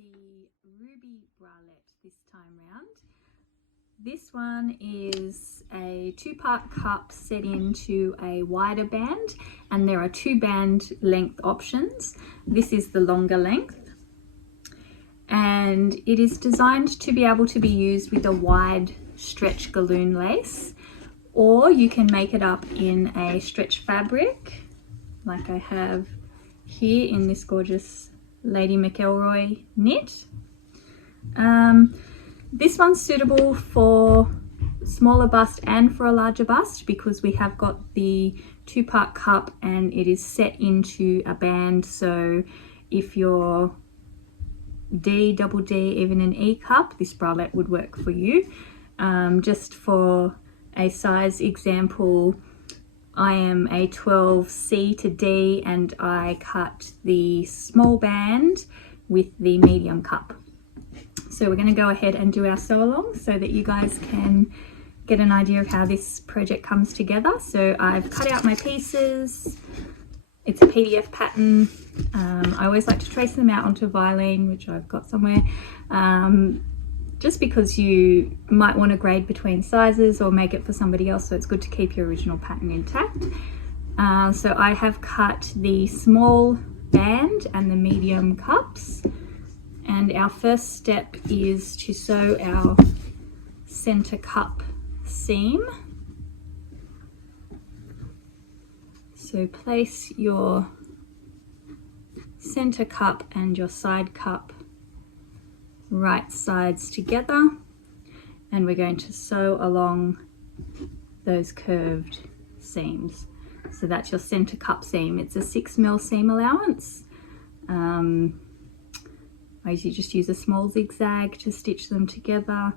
the ruby bralette this time round. This one is a 2-part cup set into a wider band, and there are 2 band length options. This is the longer length, and it is designed to be able to be used with a wide stretch galloon lace, or you can make it up in a stretch fabric like I have here in this gorgeous Lady McElroy knit. This one's suitable for smaller bust and for a larger bust because we have got the 2-part cup and it is set into a band. So if you're D, double D, even an E cup, this bralette would work for you. Just for a size example, I am a 12C to D and I cut the small band with the medium cup. So we're going to go ahead and do our sew along so that you guys can get an idea of how this project comes together. So I've cut out my pieces. It's a PDF pattern. I always like to trace them out onto Vilene, which I've got somewhere, just because you might want to grade between sizes or make it for somebody else, so it's good to keep your original pattern intact. So I have cut the small band and the medium cups, and our first step is to sew our center cup seam. So place your center cup and your side cup right sides together, and we're going to sew along those curved seams. So that's your center cup seam. It's a 6mm seam allowance. I usually just use a small zigzag to stitch them together.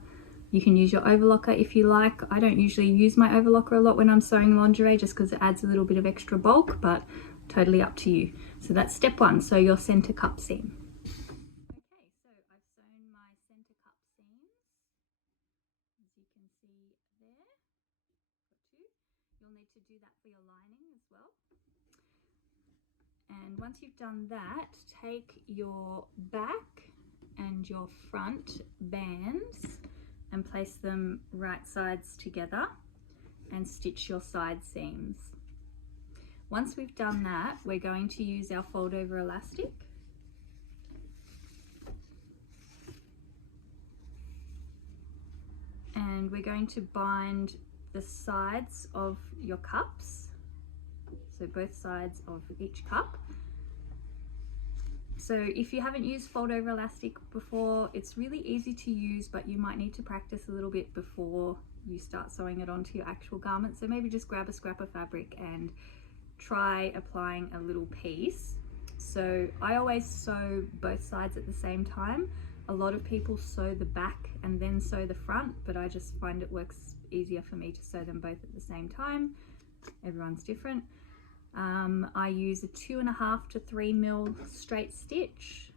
You can use your overlocker if you like. I don't usually use my overlocker a lot when I'm sewing lingerie just because it adds a little bit of extra bulk, but totally up to you. So that's step 1, sew your center cup seam. Okay, so I've sewn my center cup seams, as you can see there. Got 2. You'll need to do that for your lining as well. And once you've done that, take your back and your front bands and place them right sides together and stitch your side seams. Once we've done that, we're going to use our fold over elastic. And we're going to bind the sides of your cups. So both sides of each cup. So if you haven't used fold over elastic before, it's really easy to use, but you might need to practice a little bit before you start sewing it onto your actual garment. So maybe just grab a scrap of fabric and try applying a little piece. So I always sew both sides at the same time. A lot of people sew the back and then sew the front, but I just find it works easier for me to sew them both at the same time. Everyone's different. I use a 2.5 to 3mm straight stitch,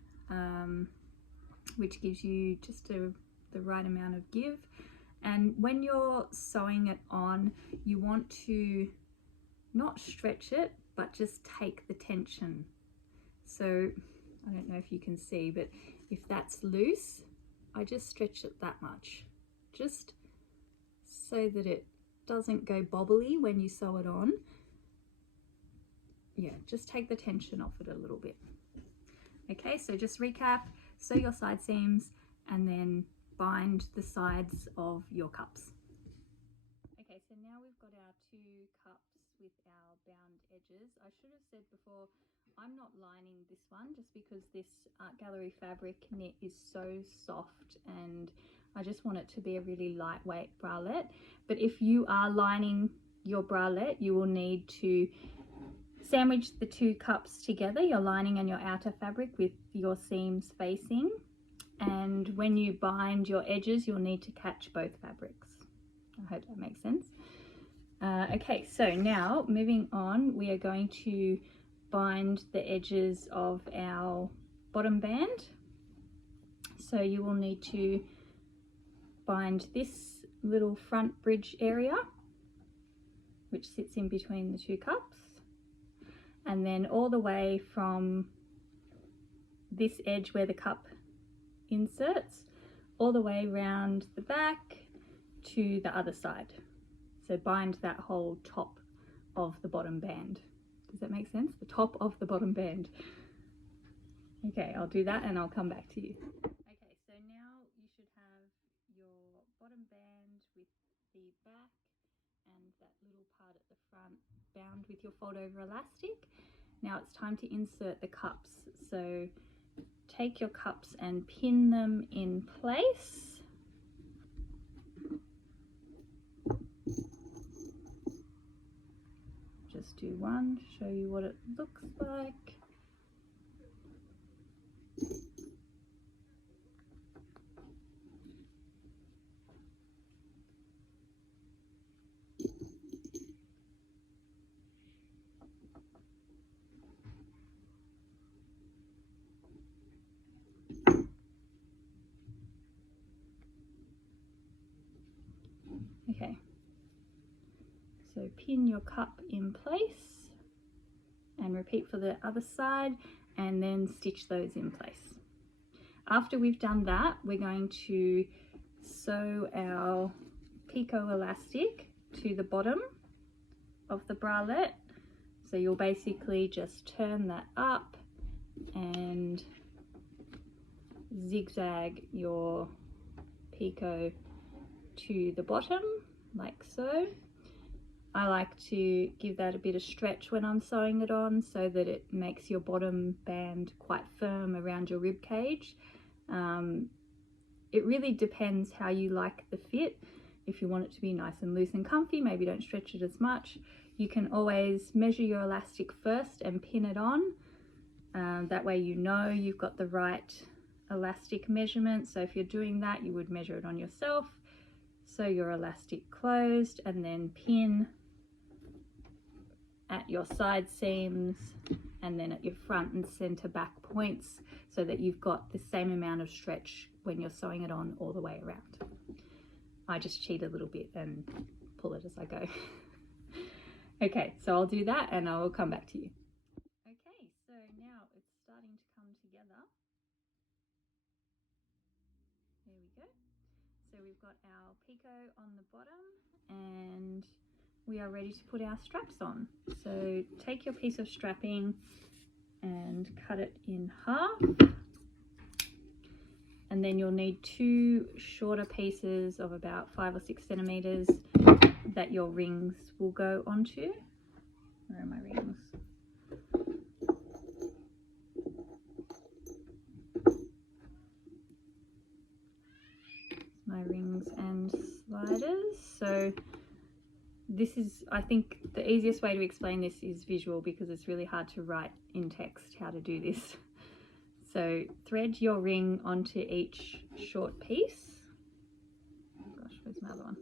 which gives you just the right amount of give. And when you're sewing it on, you want to not stretch it, but just take the tension. So I don't know if you can see, but if that's loose, I just stretch it that much, just so that it doesn't go bobbly when you sew it on. Yeah, just take the tension off it a little bit. Okay, so just recap, sew your side seams and then bind the sides of your cups. Okay, so now we've got our 2 cups with our bound edges. I should have said before, I'm not lining this one just because this Art Gallery fabric knit is so soft and I just want it to be a really lightweight bralette. But if you are lining your bralette, you will need to sandwich the 2 cups together, your lining and your outer fabric, with your seams facing. And when you bind your edges, you'll need to catch both fabrics. I hope that makes sense. Okay, so now moving on, we are going to bind the edges of our bottom band. So you will need to bind this little front bridge area, which sits in between the 2 cups. And then all the way from this edge where the cup inserts all the way around the back to the other side. So bind that whole top of the bottom band. Does that make sense? The top of the bottom band. Okay, I'll do that and I'll come back to you. Okay, so now you should have your bottom band with the back and that little part at the front bound with your fold over elastic. Now it's time to insert the cups. So take your cups and pin them in place. Just do one, show you what it looks like. Okay, so pin your cup in place and repeat for the other side and then stitch those in place. After we've done that, we're going to sew our picot elastic to the bottom of the bralette. So you'll basically just turn that up and zigzag your picot to the bottom like so. I like to give that a bit of stretch when I'm sewing it on so that it makes your bottom band quite firm around your rib cage. It really depends how you like the fit. If you want it to be nice and loose and comfy, maybe don't stretch it as much. You can always measure your elastic first and pin it on. That way you know you've got the right elastic measurement. So if you're doing that, you would measure it on yourself. Sew your elastic closed and then pin at your side seams and then at your front and center back points so that you've got the same amount of stretch when you're sewing it on all the way around. I just cheat a little bit and pull it as I go. Okay, so I'll do that and I will come back to you. Okay, so now it's starting to come together. There we go. So we've got our picot on the bottom and we are ready to put our straps on. So take your piece of strapping and cut it in half. And then you'll need two shorter pieces of about 5 or 6 centimeters that your rings will go onto. Where are my rings? My rings and sliders. So this is, I think the easiest way to explain this is visual because it's really hard to write in text how to do this. So thread your ring onto each short piece. Oh gosh, where's my other one?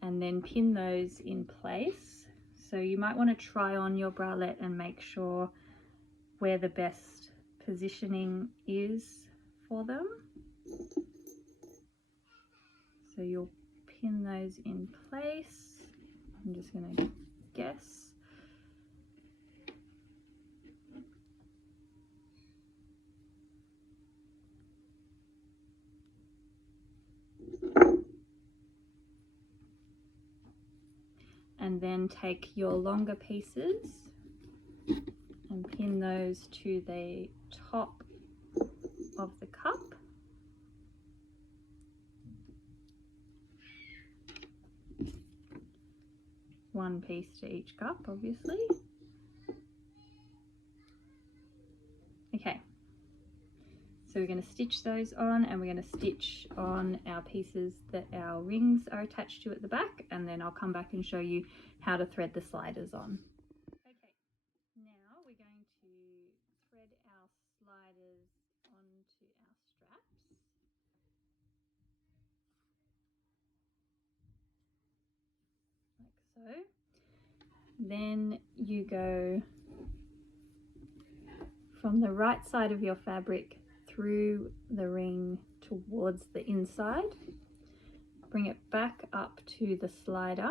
And then pin those in place. So you might want to try on your bralette and make sure where the best positioning is for them. So you'll pin those in place. I'm just going to guess. And then take your longer pieces and pin those to the top of the cup. One piece to each cup, obviously. Okay, so we're going to stitch those on and we're going to stitch on our pieces that our rings are attached to at the back, and then I'll come back and show you how to thread the sliders on. Okay, now we're going to thread our sliders onto our straps. Like so. Then you go from the right side of your fabric through the ring towards the inside. Bring it back up to the slider.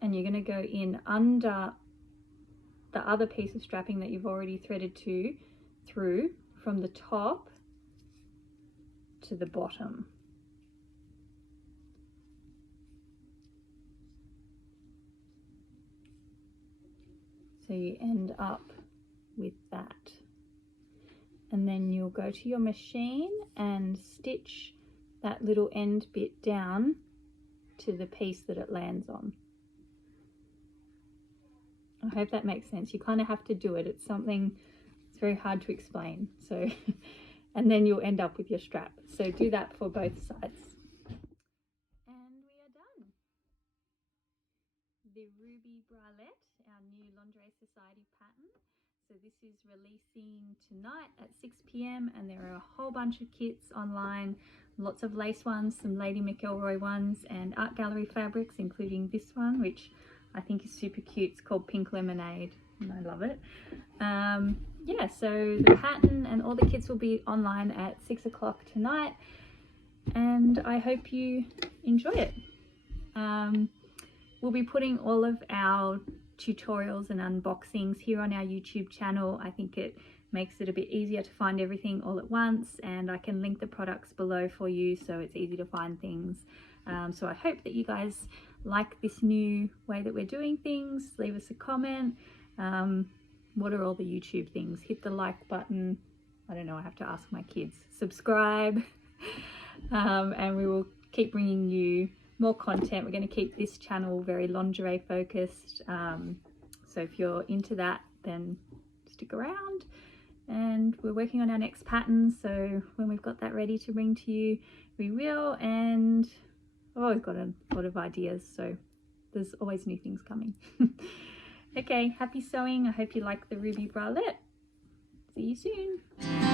And you're going to go in under the other piece of strapping that you've already threaded through from the top to the bottom. So you end up with that. And then you'll go to your machine and stitch that little end bit down to the piece that it lands on. I hope that makes sense. You kind of have to do it. It's something, it's very hard to explain. So, and then you'll end up with your strap. So do that for both sides. And we are done. The Ruby Bralette, our new Lingerie Society pattern. So this is releasing tonight at 6 p.m. and there are a whole bunch of kits online, lots of lace ones, some Lady McElroy ones, and art gallery fabrics, including this one, which I think is super cute. It's called Pink Lemonade and I love it. Yeah, so the pattern and all the kits will be online at 6 o'clock tonight, and I hope you enjoy it. We'll be putting all of our tutorials and unboxings here on our YouTube channel. I think it makes it a bit easier to find everything all at once, and I can link the products below for you so it's easy to find things. So I hope that you guys like this new way that we're doing things. Leave us a comment. What are all the YouTube things? Hit the like button. I don't know, I have to ask my kids. Subscribe. And we will keep bringing you more content. We're going to keep this channel very lingerie focused. So if you're into that, then stick around. And we're working on our next pattern. So when we've got that ready to bring to you, we will. And I've always got a lot of ideas. So there's always new things coming. Okay, happy sewing. I hope you like the Ruby Bralette. See you soon.